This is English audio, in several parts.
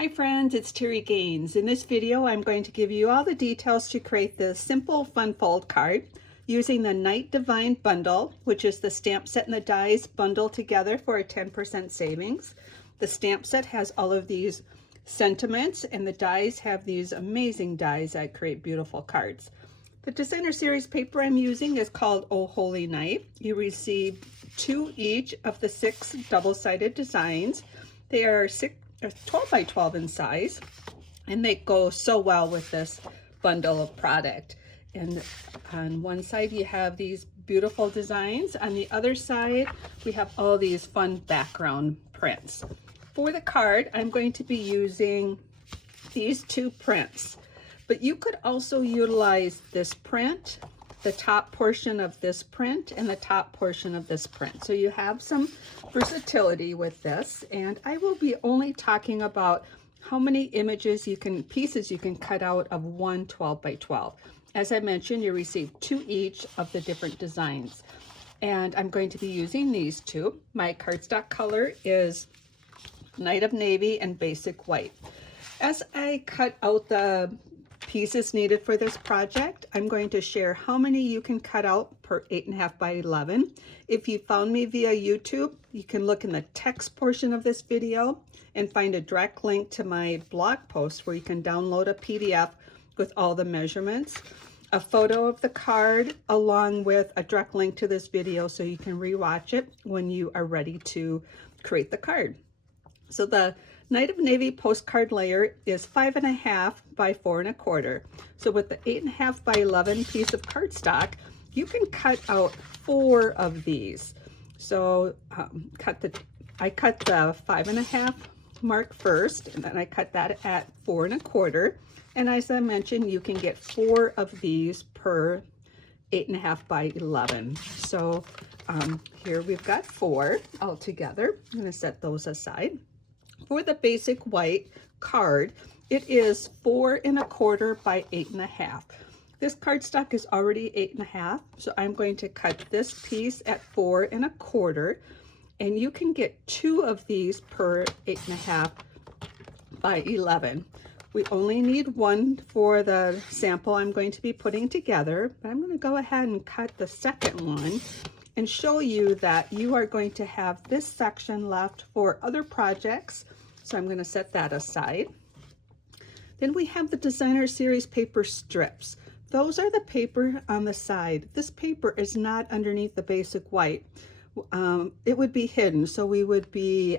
Hi friends, it's Terry Gaines. In this video, I'm going to give you all the details to create this simple fun fold card using the Night Divine bundle, which is the stamp set and the dies bundled together for a 10% savings. The stamp set has all of these sentiments and the dies have these amazing dies that create beautiful cards. The designer series paper I'm using is called Oh Holy Night. You receive 2 each of the 6 double-sided designs. They are 12 by 12 in size, and they go so well with this bundle of product. And on one side you have these beautiful designs. On the other side we have all these fun background prints. For the card, I'm going to be using these 2 prints, but you could also utilize this print, the top portion of this print, and the top portion of this print. So you have some versatility with this, and I will be only talking about how many pieces you can cut out of one 12 by 12. As I mentioned, you receive 2 each of the different designs, and I'm going to be using these 2. My cardstock color is Night of Navy and Basic White. As I cut out the pieces needed for this project, I'm going to share how many you can cut out per 8.5 by 11. If you found me via YouTube, you can look in the text portion of this video and find a direct link to my blog post where you can download a PDF with all the measurements, a photo of the card, along with a direct link to this video so you can rewatch it when you are ready to create the card. So the Night of Navy postcard layer is 5.5 by 4 1/4. So with the 8.5 by 11 piece of cardstock, you can cut out 4 of these. So I cut the 5.5 mark first, and then I cut that at 4 1/4. And as I mentioned, you can get 4 of these per 8.5 by 11. So here we've got 4 all together. I'm going to set those aside. For the Basic White card, it is 4 1/4 by 8.5. This cardstock is already 8.5, so I'm going to cut this piece at 4 1/4, and you can get 2 of these per 8.5 by 11. We only need 1 for the sample I'm going to be putting together, but I'm going to go ahead and cut the second one and show you that you are going to have this section left for other projects. So I'm going to set that aside. Then we have the designer series paper strips. Those are the paper on the side. This paper is not underneath the Basic White. It would be hidden, so we would be,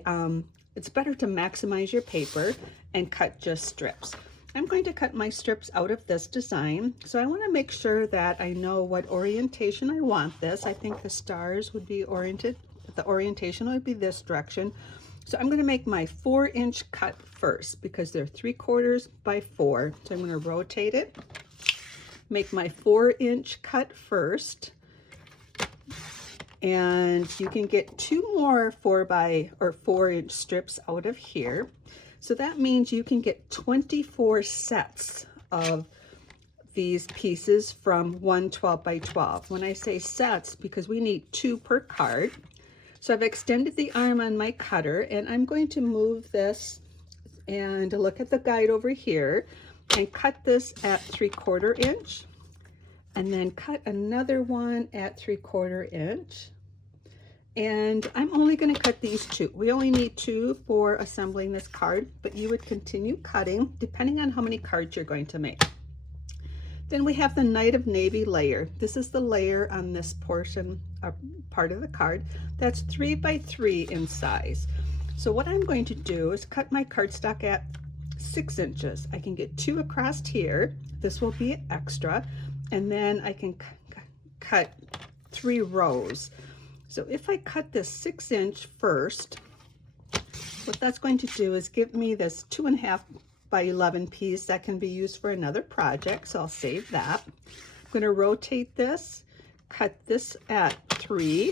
it's better to maximize your paper and cut just strips. I'm going to cut my strips out of this design, so I want to make sure that I know what orientation I want this. I think the stars would be oriented, the orientation would be this direction. So I'm going to make my 4-inch cut first because they're 3/4 by 4. So I'm going to rotate it, make my 4-inch cut first, and you can get 2 more 4-inch strips out of here. So that means you can get 24 sets of these pieces from one 12 by 12. When I say sets, because we need 2 per card. So I've extended the arm on my cutter, and I'm going to move this and look at the guide over here and cut this at 3/4 inch, and then cut another one at 3/4 inch. And I'm only going to cut these 2. We only need 2 for assembling this card, but you would continue cutting depending on how many cards you're going to make. Then we have the Night of Navy layer. This is the layer on this portion, part of the card, that's 3 by 3 in size. So what I'm going to do is cut my cardstock at 6 inches. I can get 2 across here. This will be extra, and then I can cut 3 rows. So if I cut this 6-inch first, what that's going to do is give me this 2.5 by 11 piece that can be used for another project. So I'll save that. I'm going to rotate this, cut this at 3,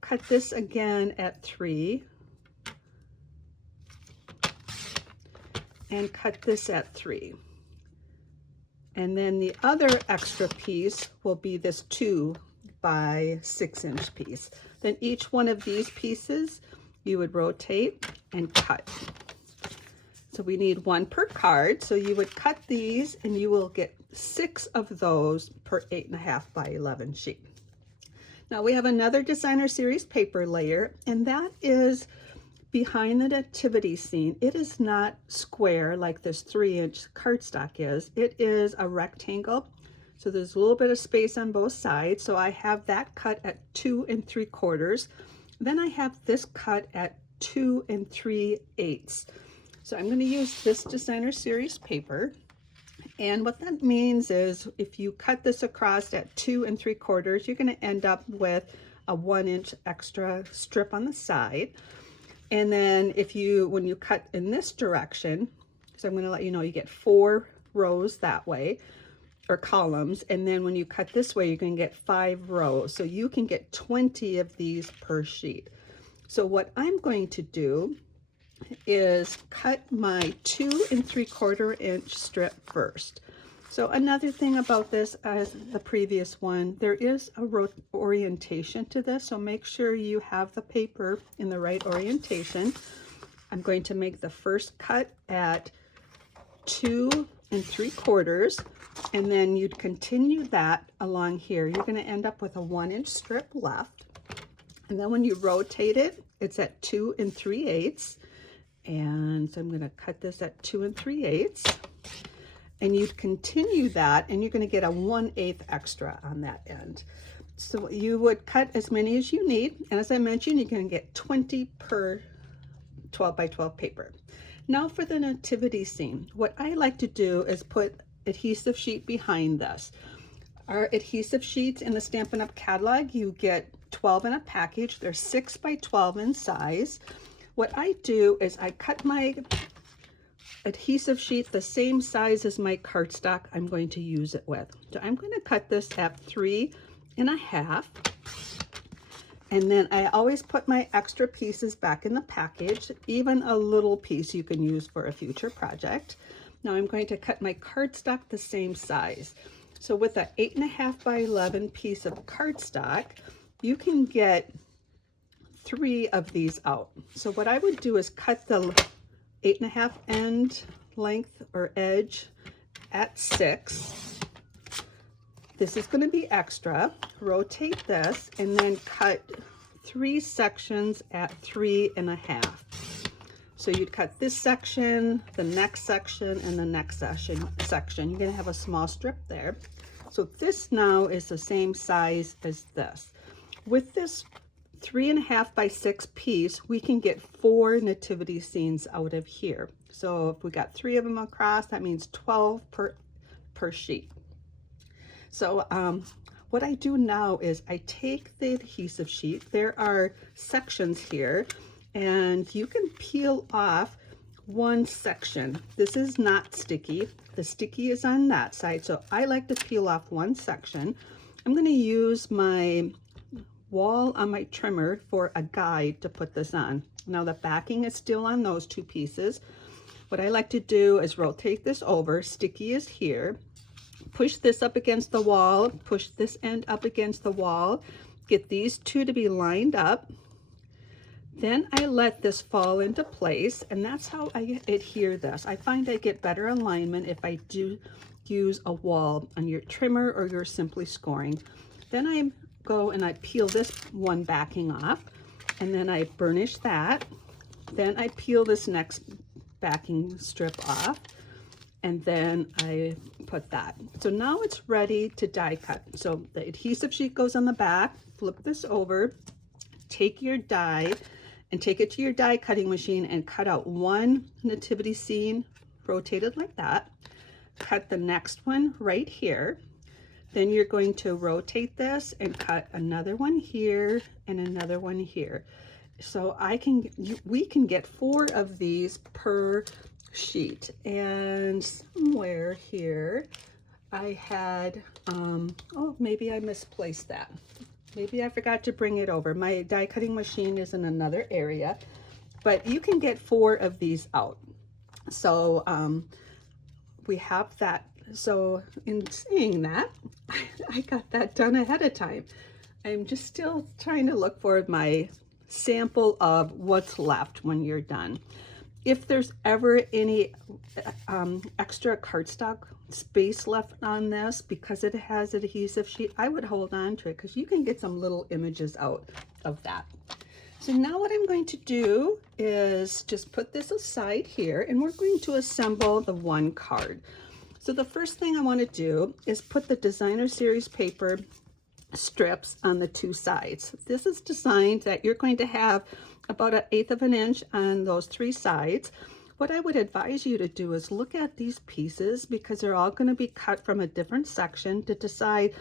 cut this again at 3, and cut this at 3. And then the other extra piece will be this 2 by 6-inch piece. Then each one of these pieces you would rotate and cut. So we need 1 per card. So you would cut these and you will get 6 of those per 8.5 by 11 sheet. Now we have another designer series paper layer, and that is behind the nativity scene. It is not square like this 3-inch cardstock is. It is a rectangle. So there's a little bit of space on both sides. So I have that cut at 2 3/4. Then I have this cut at 2 3/8. So I'm going to use this designer series paper. And what that means is if you cut this across at 2 3/4, you're going to end up with a 1-inch extra strip on the side. And then when you cut in this direction, so I'm going to let you know, you get 4 rows that way, or columns. And then when you cut this way, you're going to get 5 rows. So you can get 20 of these per sheet. So what I'm going to do is cut my 2 3/4-inch strip first. So another thing about this, as the previous one, there is a orientation to this, so make sure you have the paper in the right orientation. I'm going to make the first cut at 2 3/4, and then you'd continue that along here. You're going to end up with a 1-inch strip left, and then when you rotate it, it's at 2 3/8. And so I'm going to cut this at 2 3/8, and you'd continue that, and you're going to get a 1/8 extra on that end. So you would cut as many as you need, and as I mentioned, you're going to get 20 per 12 by 12 paper. Now for the nativity scene, what I like to do is put adhesive sheet behind this. Our adhesive sheets in the Stampin' Up! Catalog, you get 12 in a package. They're 6 by 12 in size. What I do is I cut my adhesive sheet the same size as my cardstock I'm going to use it with. So I'm going to cut this at 3 1/2. And then I always put my extra pieces back in the package, even a little piece you can use for a future project. Now I'm going to cut my cardstock the same size. So with an 8 1/2 by 11 piece of cardstock, you can get 3 of these out. So what I would do is cut the 8 1/2 end length or edge at 6. This is going to be extra. Rotate this and then cut 3 sections at 3 1/2. So you'd cut this section, the next section, and the next section. You're going to have a small strip there. So this now is the same size as this. With this 3 1/2 by 6 piece, we can get 4 nativity scenes out of here. So if we got 3 of them across, that means 12 per sheet. So what I do now is I take the adhesive sheet. There are sections here, and you can peel off one section. This is not sticky. The sticky is on that side, so I like to peel off one section. I'm going to use my wall on my trimmer for a guide to put this on. Now the backing is still on those 2 pieces. What I like to do is rotate this over. Sticky is here. Push this up against the wall, push this end up against the wall, get these 2 to be lined up. Then I let this fall into place, and that's how I adhere this. I find I get better alignment if I do use a wall on your trimmer or you're simply scoring. Then I go and I peel this one backing off, and then I burnish that. Then I peel this next backing strip off, and then I put that. So now it's ready to die cut. So the adhesive sheet goes on the back, flip this over, take your die and take it to your die cutting machine and cut out 1 nativity scene, rotated like that. Cut the next one right here. Then you're going to rotate this and cut another one here and another one here. So we can get 4 of these per sheet. And somewhere here I had, oh, maybe I misplaced that. Maybe I forgot to bring it over. My die cutting machine is in another area, but you can get 4 of these out. So we have that. So in saying that, I got that done ahead of time. I'm just still trying to look for my sample of what's left when you're done. If there's ever any extra cardstock space left on this, because it has adhesive sheet, I would hold on to it because you can get some little images out of that. So now what I'm going to do is just put this aside here, and we're going to assemble the one card. So the first thing I want to do is put the designer series paper strips on the two sides. This is designed that you're going to have about 1/8 of an inch on those three sides. What I would advise you to do is look at these pieces, because they're all going to be cut from a different section, to decide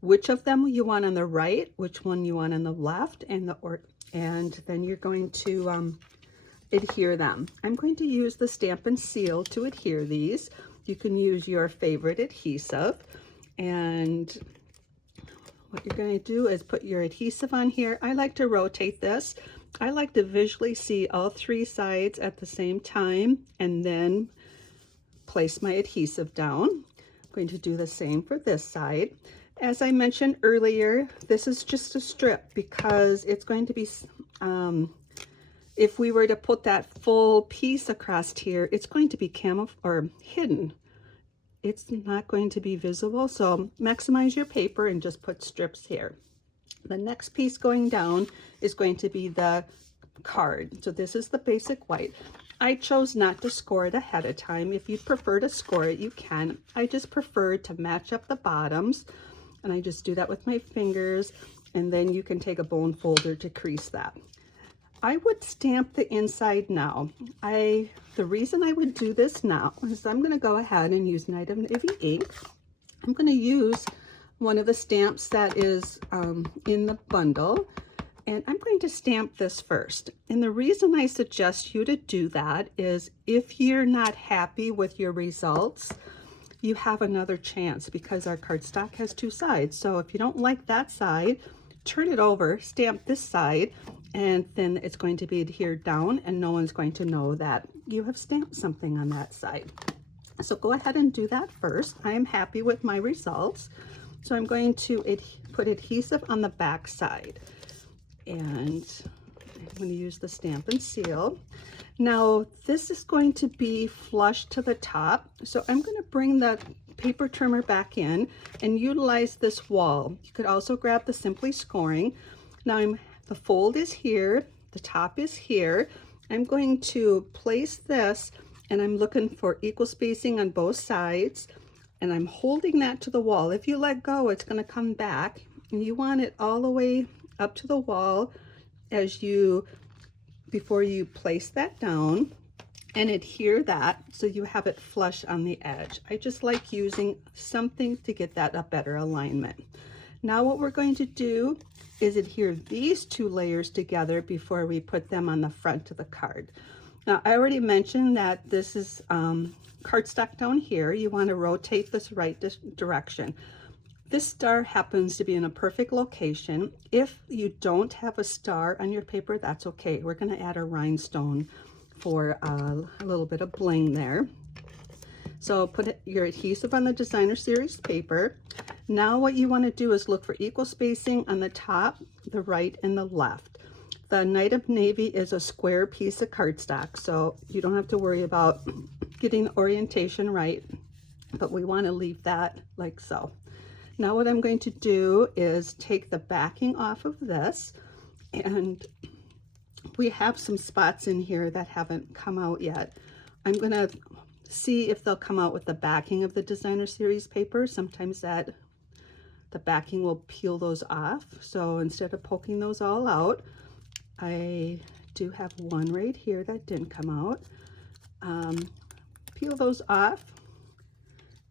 which of them you want on the right, which one you want on the left, and then you're going to adhere them. I'm going to use the Stampin' Seal to adhere these. You can use your favorite adhesive, and what you're going to do is put your adhesive on here. I like to rotate this. I like to visually see all three sides at the same time and then place my adhesive down. I'm going to do the same for this side. As I mentioned earlier, this is just a strip because it's going to be, if we were to put that full piece across here, it's going to be or hidden. It's not going to be visible, so maximize your paper and just put strips here. The next piece going down is going to be the card. So this is the basic white. I chose not to score it ahead of time. If you prefer to score it, you can. I just prefer to match up the bottoms, and I just do that with my fingers, and then you can take a bone folder to crease that. I would stamp the inside now. The reason I would do this now is I'm going to go ahead and use Night of Navy ink. I'm going to use one of the stamps that is in the bundle, and I'm going to stamp this first. And the reason I suggest you to do that is if you're not happy with your results, you have another chance, because our cardstock has two sides. So if you don't like that side, turn it over, stamp this side, and then it's going to be adhered down, and no one's going to know that you have stamped something on that side. So go ahead and do that first. I am happy with my results. So I'm going to put adhesive on the back side, and I'm going to use the Stampin' Seal. Now this is going to be flush to the top, so I'm going to bring the paper trimmer back in and utilize this wall. You could also grab the Simply Scoring. Now the fold is here, the top is here. I'm going to place this, and I'm looking for equal spacing on both sides, and I'm holding that to the wall. If you let go, it's going to come back, and you want it all the way up to the wall before you place that down, and adhere that so you have it flush on the edge. I just like using something to get that a better alignment. Now what we're going to do is adhere these two layers together before we put them on the front of the card. Now I already mentioned that this is cardstock down here. You want to rotate this right direction. This star happens to be in a perfect location. If you don't have a star on your paper, that's okay. We're going to add a rhinestone for a little bit of bling there. So put your adhesive on the designer series paper. Now what you want to do is look for equal spacing on the top, the right, and the left. The Night of Navy is a square piece of cardstock, so you don't have to worry about getting the orientation right, but we want to leave that like so. Now what I'm going to do is take the backing off of this, and we have some spots in here that haven't come out yet. I'm going to see if they'll come out with the backing of the designer series paper. Sometimes the backing will peel those off. So instead of poking those all out, I do have one right here that didn't come out. Peel those off.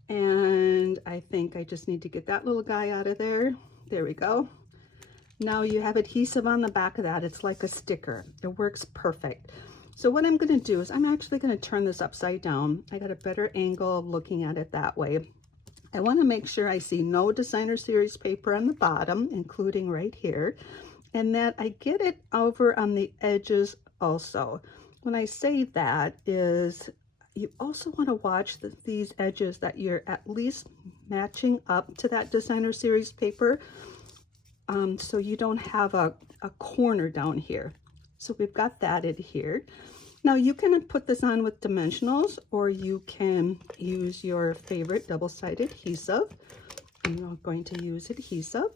And I think I just need to get that little guy out of there. There we go. Now you have adhesive on the back of that. It's like a sticker. It works perfect. So what I'm going to do is I'm actually going to turn this upside down. I got a better angle of looking at it that way. I want to make sure I see no designer series paper on the bottom, including right here, and that I get it over on the edges also. When I say that is, you also want to watch these edges that you're at least matching up to that designer series paper, so you don't have a corner down here. So we've got that adhered. Now you can put this on with dimensionals, or you can use your favorite double-sided adhesive. I'm going to use adhesive.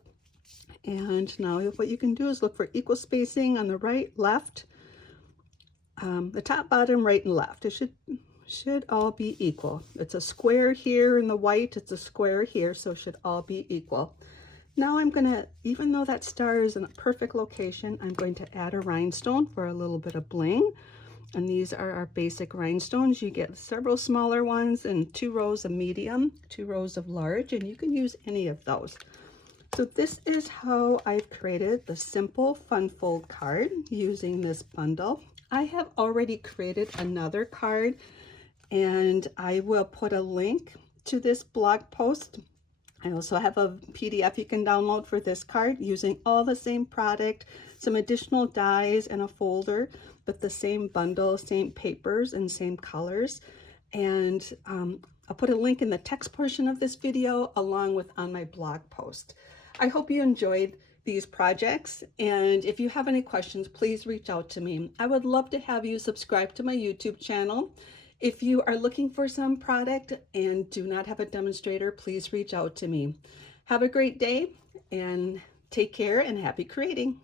And now what you can do is look for equal spacing on the right, left, the top, bottom, right, and left. It should all be equal. It's a square here in the white, it's a square here, so it should all be equal. Now I'm gonna, even though that star is in a perfect location, I'm going to add a rhinestone for a little bit of bling. And these are our basic rhinestones. You get several smaller ones and 2 rows of medium, 2 rows of large, and you can use any of those. So this is how I've created the simple fun fold card using this bundle. I have already created another card, and I will put a link to this blog post. I also have a PDF you can download for this card using all the same product, some additional dies and a folder, but the same bundle, same papers, and same colors. And I'll put a link in the text portion of this video along with on my blog post. I hope you enjoyed these projects, and if you have any questions, please reach out to me. I would love to have you subscribe to my YouTube channel. If you are looking for some product and do not have a demonstrator, please reach out to me. Have a great day and take care, and happy creating.